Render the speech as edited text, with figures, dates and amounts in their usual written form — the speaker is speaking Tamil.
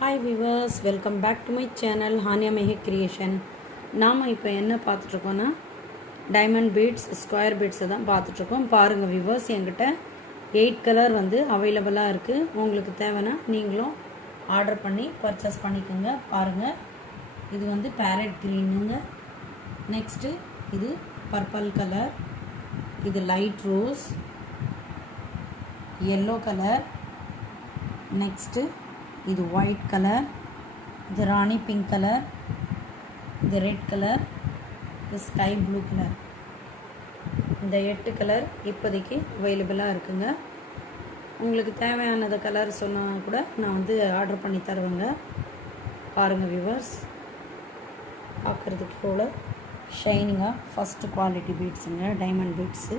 Hi viewers, welcome back to my channel Haniya Mehak creation. நாம் இப்போ என்ன பார்த்துட்ருக்கோன்னா டைமண்ட் பீட்ஸ், ஸ்கொயர் பீட்ஸை தான் பார்த்துட்ருக்கோம். பாருங்கள் விவர்ஸ், என்கிட்ட 8 கலர் வந்து அவைலபிளாக இருக்குது. உங்களுக்கு தேவைன்னா நீங்களும் ஆர்டர் பண்ணி பர்ச்சேஸ் பண்ணிக்கோங்க. பாருங்கள், இது வந்து பேரட் க்ரீனுங்க. நெக்ஸ்ட்டு இது பர்பிள் கலர், இது light rose, yellow colour, next இது ஒயிட் கலர், இது ராணி பிங்க் கலர், இது ரெட் கலர், இது ஸ்கை ப்ளூ கலர். இந்த 8 கலர் இப்போதைக்கு அவைலபிளாக இருக்குங்க. உங்களுக்கு தேவையானது கலர் சொன்னால் கூட நான் வந்து ஆர்டர் பண்ணி தருவேங்க. பாருங்கள் வியூவர்ஸ், பார்க்குறதுக்கு எவ்வளோ ஷைனிங்காக ஃபஸ்ட்டு குவாலிட்டி பீட்ஸுங்க, டைமண்ட் பீட்ஸு.